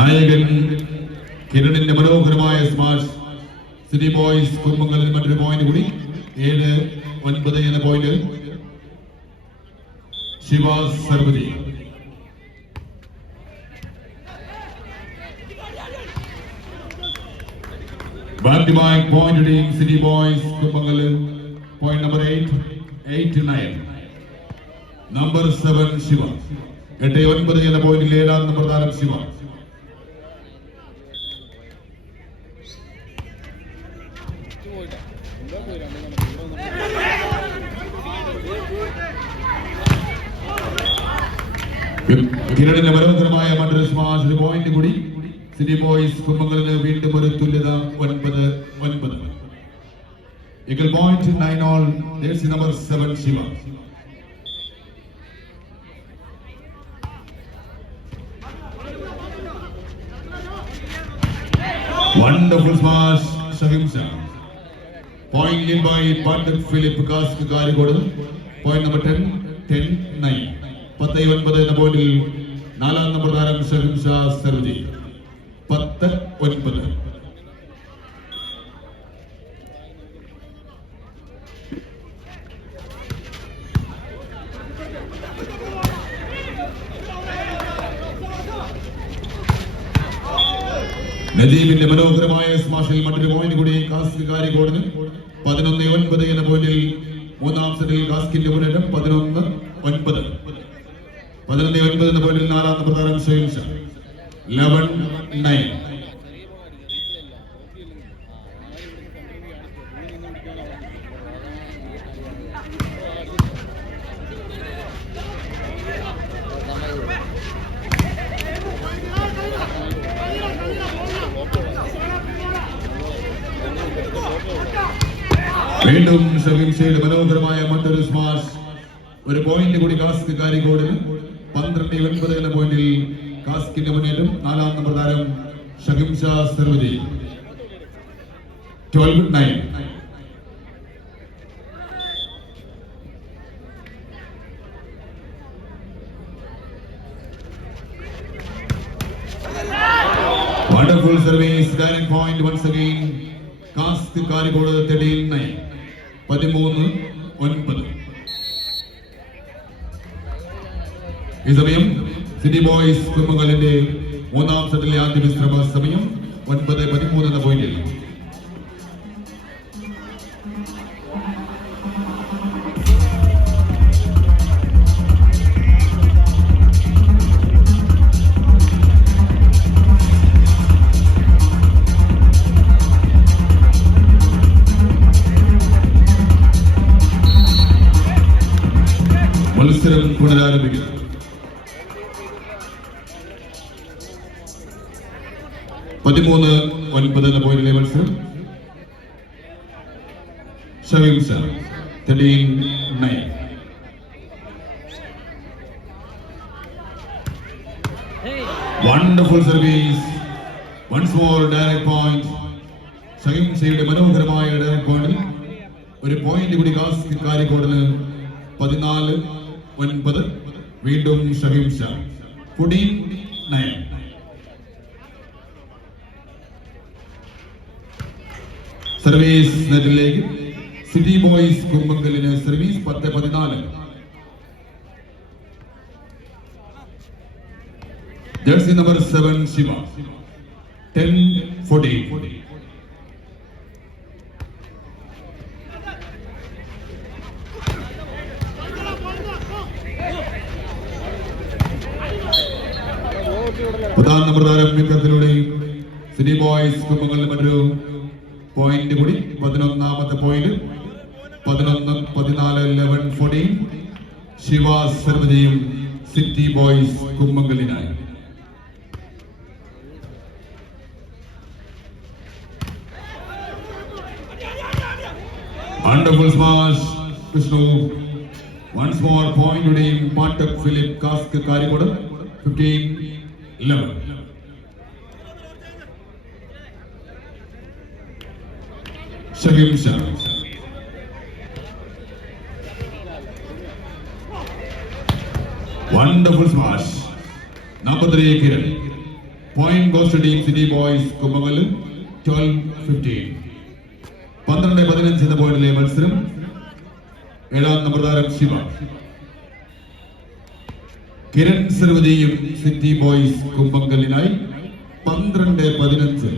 നായകൻ കിരണിന്റെ മനോഹരമായ smash. City boys കുടുംബങ്ങളിൽ മറ്റൊരു പോയിന്റ് കൂടി. 7-9 എന്ന പോയിന്റ് ശിവ സർവതി. Back to back point team City Boys Kumangal. Point number 8-9. Number 7 Shiva. 8-9 എന്ന പോയിന്റിൽ 7-ാം നമ്പർ താരം ശിവ. കിരണിന്റെ മനോഹരമായ മറ്റൊരു സ്മാഷ് പോയിന്റ് കൂടി. സിറ്റി ബോയ്സ് കുടുംബങ്ങളിൽ വീണ്ടും ഒരു തുല്യത. 9-9. Equal point 9-all. Jersey number 7 Shiva. Wonderful smash Shahimsa. Point in by Pandit Philip Kask Karikodu. Point number 10-9. 10-9 എന്ന പോയിന്റിൽ 4-ാം നമ്പർ താരം ഷഹിംഷ സർജി. 10-9. നജീബിന്റെ മനോഹരമായ സ്മാഷിൽ മറ്റൊരു പോയിന്റ് കൂടി കാസ്ക് കാരിക്കോടിന്. 11-9 എന്ന പോയിന്റിൽ 3-ാം സെറ്റിൽ കാസ്കിന്റെ മുന്നേറ്റം. 11-9. 11-9 എന്ന പോയിന്റിൽ 4-ാം നമ്പർ താരം ഷഹിംഷ. 11-9. വീണ്ടും ഷഹിംഷയുടെ മനോഹരമായ മറ്റൊരു സ്മാഷ്. ഒരു പോയിന്റ് കൂടി കാസ്ക് കാരിക്കോടിന്. 12-9 എന്ന പോയിന്റിൽ കാസ്കിന്റെ മുന്നേറ്റം. 4-ാം നമ്പർ താരം ഷഹിംഷ സർവജി. 12-9. Wonderful service, direct point once again. Cask Karikode 13-9. 13-9. ഈ സമയം സിറ്റി ബോയ്സ് കുടുംബങ്ങളിന്റെ 3-ാം സെറ്റിലെ ആദ്യ വിശ്രമ സമയം. 9-13 എന്ന പോയിന്റിൽ. മത്സരം പുനരാരംഭിക്കുന്നു. പതിമൂന്ന് 9 എന്ന പോയിന്റിലെ മത്സരം. ഷഹിംഷ 13-9. Wonderful service. Once more direct point. ഷഹിംഷയുടെ മനോഹരമായ ഡയറക്ട് പോയിന്റിൽ ഒരു പോയിന്റ് കൂടി കാസ്ക് കാരിക്കോടിന്. 14-9. വീണ്ടും ഷഹിംഷ. 14-9. സർവീസ് നെറ്റിലേക്ക് സിറ്റി ബോയ്സ് കുമ്പങ്കലിന് സർവീസ്. 10-14. Jersey number 7 Shiva. 10-14. പ്രധാന നമ്പർ താരം മിക്കത്തിലൂടെയും സിറ്റി ബോയ്സ് കുമ്പങ്കലിന് മറ്റൊരു പോയിന്റ് കൂടി. 11-ാമത്തെ പോയിന്റ്. 11-14. 11-14. ശിവ സർവജയും സിറ്റി ബോയ്സ് കുമ്പങ്കലിനായി. Wonderful smash Vishnu. Once more point today Pandit Philip Kask Karikodu. 15-11. Shahimsa. Wonderful smash. Number 3 Kiran. Point goes to Team City Boys Kumbangalu 12-15. 12-15 എന്ന പോയിന്റിലെ മത്സരം. ഏഴാം നമ്പർ താരം ശിവ. കിരൺ സർവ്വതിയും സിറ്റി ബോയ്സ് കുമ്പങ്കലിനായി 12-15.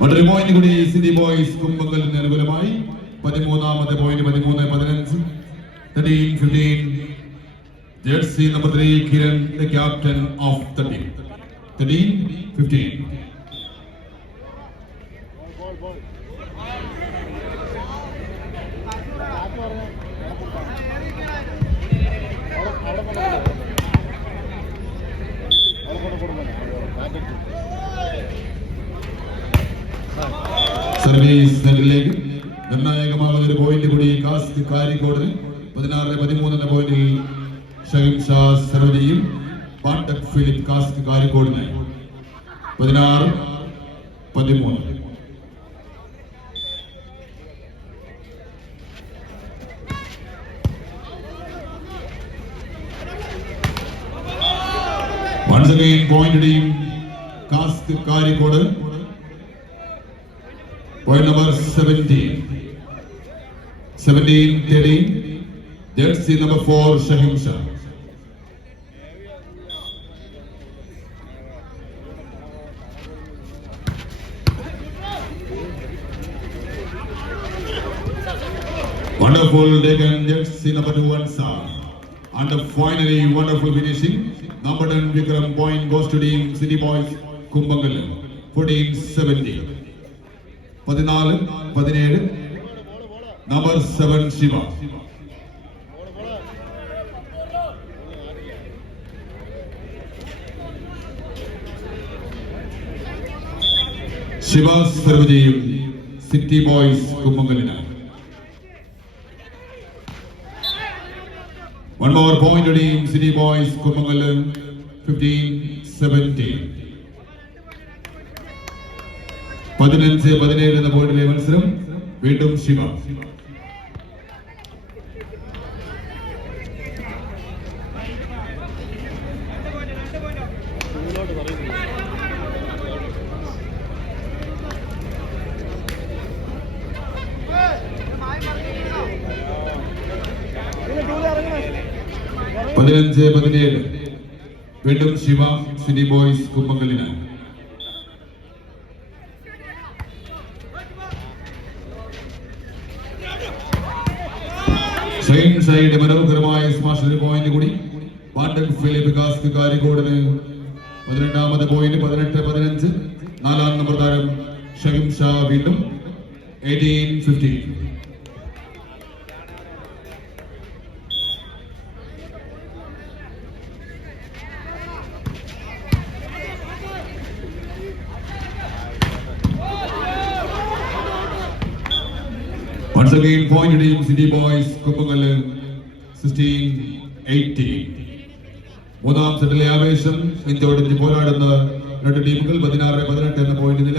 മറ്റൊരു പോയിന്റ് കൂടി സിറ്റി ബോയ്സ് കുമ്പങ്കലിന് അനുകൂലമായി. 13ാമത്തെ point 13-15. 13-15. Jersey number 3 Kiran, the captain of the team. 13-15. Service സെന്ററിലേക്ക് നിർണായകമാകുന്ന ഒരു പോയിന്റ് കൂടി കാസ്റ്റ് കാരിക്കോടിന്. 16-13 എന്ന പോയിന്റിൽ ഷഹീം ഷാ സർവ്വതിയും പാണ്ടക് ഫിലിപ്പ് കാസ്റ്റ് കാരിക്കോടിനായി. 16-13. Once again point team കാസ്റ്റ് Karikode. Point number 17-13. Jersey number 4 Shahim Shah. Wonderful taken jersey number 2 Ansar. And finally wonderful finishing. Number 10 Vikram. Point goes to team City Boys Kumbangalu 14-17. 14-17. Number 7 Shiva. Shiva സർവ്വതിയും City Boys കുമ്പങ്കലിനായി. One more point to team City Boys Kumbangalu 15-17. 15-17 എന്ന പോയിന്റിലെ മത്സരം. വീണ്ടും ശിവ. പതിനഞ്ച് 17 വീണ്ടും Shiva City Boys കുമ്പങ്കലിനായി. Same side മനോഹരമായ സ്മാഷ് പോയിന്റ് കൂടി. പാണ്ടക് ഫിലിപ്പ് കാസ്റ്റ് കാരിക്കോടിന് 12ാമത്തെ പോയിന്റ്. 18-15. 4ാം നമ്പർ താരം ഷഹീം ഷാ വീണ്ടും 18-15. Once again point team City Boys Kumbangalu 16-18. മൂന്നാം സെറ്റിലെ ആവേശം ഇന്ത്യയോട് പോരാടുന്ന രണ്ട് ടീമുകൾ. 16-18 എന്ന പോയിന്റ് നില.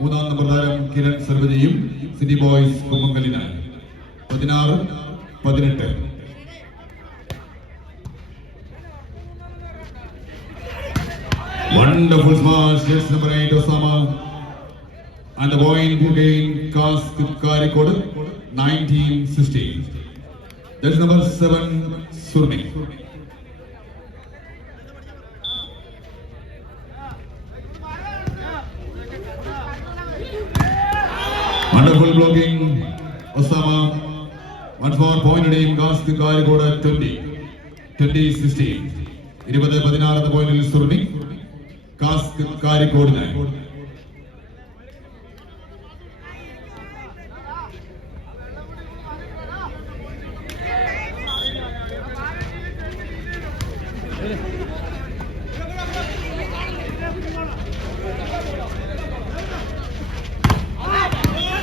3ാം നമ്പർ താരം കിരൺ സർവ്വതിയും സിറ്റി ബോയ്സ് കുമ്പങ്കലിനായി. 16-18. Wonderful smash. Yes, number 8 Osama. And the point again cast Karikod 19-16. That's number 7 Surmi. Wonderful blocking Osama. Once more point team cast Karikod at 20-16. 20-16 point Surmi. Cast Karikod 9.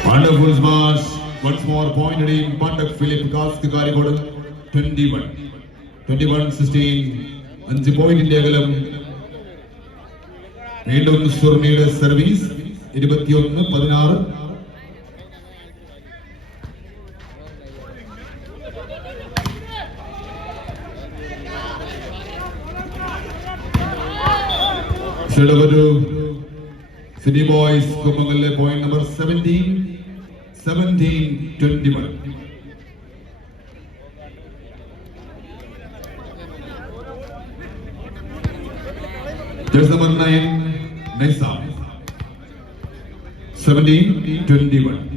Wonderful smash. Once more point team Patak Philip Cast Karikod 21-16. 5 point അകലം. വീണ്ടും സുർണിയുടെ service. 21-16. City Boys Kumangale point number 17-21. Jersey number 9, Naisam. 17-21.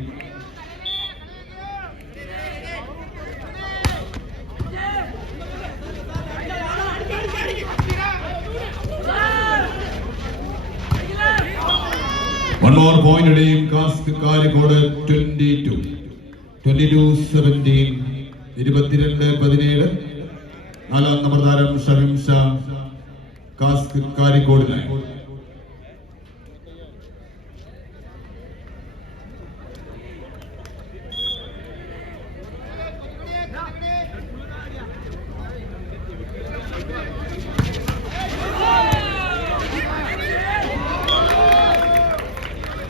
One more point today, Kask Karikode 22-17. 22-17. Nalam Namardaram Shavim Shah Kask Karikode 9.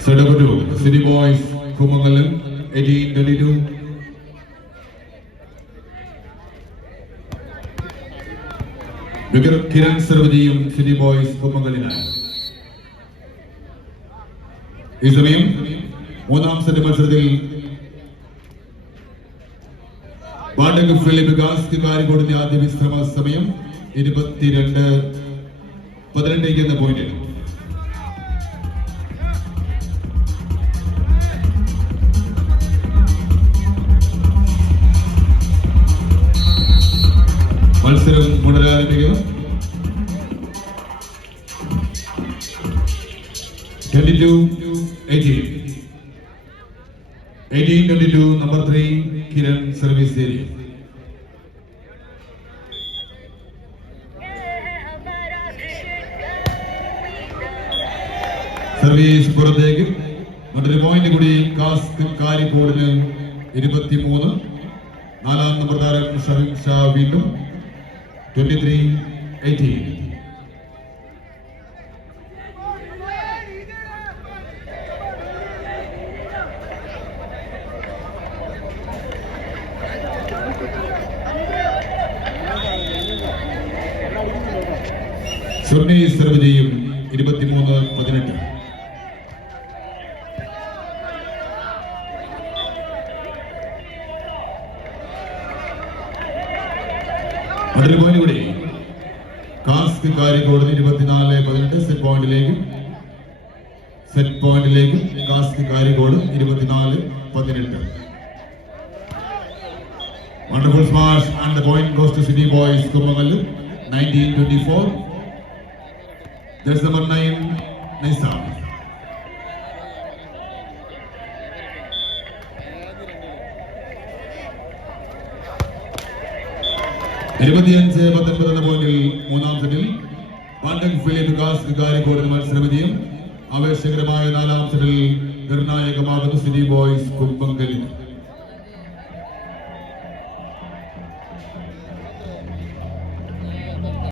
Set number 2, City Boys, Kumangalam, 18-22. Kiran Sarvajiyum, City Boys, Kumangalina. Is the name? Monam set number 3. Badak Philip Kask Karikode Adi Visrama Samayam, 22-18 the point. മത്സരം പുനരാരംഭിക്കുക. 22-18. 18-22, number 3, Kiran service area. Service പുറത്തേക്ക്. മറ്റൊരു point കൂടി cask കാരിക്കോടിന് 23. നാലാം number താരം ഷവിം ഷാ വീണ്ടും 23-18. സുർണി serve ചെയ്യും 23-18. മറ്റൊരു point കൂടി കാസ്ക് കാരിക്കോട് 24-18 സെറ്റ് പോയിന്റിലേക്ക് cask Karikode 24-18. Wonderful smash and the point goes to City Boys Kumangalu 19-24. That's number 9 Naisam. പോയിന്റിൽ മൂന്നാം സെറ്റിൽ ബാണ്ടക് ഫിലിപ്പ് കാസ്ക് കാരിക്കോട് മത്സരവിജയം. ആവേശകരമായ നാലാം സെറ്റിൽ നിർണായകമാകുന്നു സിറ്റി ബോയ്സ് കുമ്പങ്കലിന്.